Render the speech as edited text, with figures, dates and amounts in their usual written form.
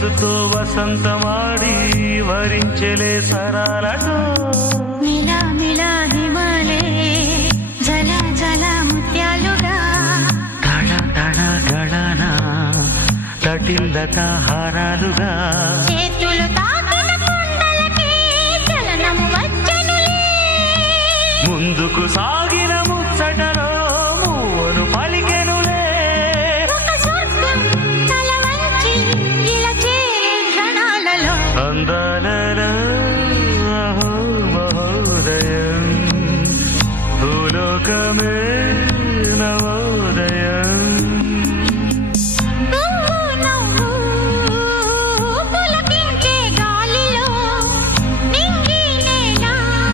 వయస్సుతో వసంతమాడి వరించెలే సరాలతో మిలా మిలా హిమాలే జల జల ముత్యాలుగా తడ తడ గడన తటిల్లత హారాలుగా చేతులు తాకిన కొండలకి చలనం వచ్చనులే ముందుకు సాగిన ముచ్చటలో మూవను పలికెనులే ఒక స్వర్గం తల వంచి ఇలా చేరే క్షణాలలో అందాలలో అహో మహోదయం భూలోకమే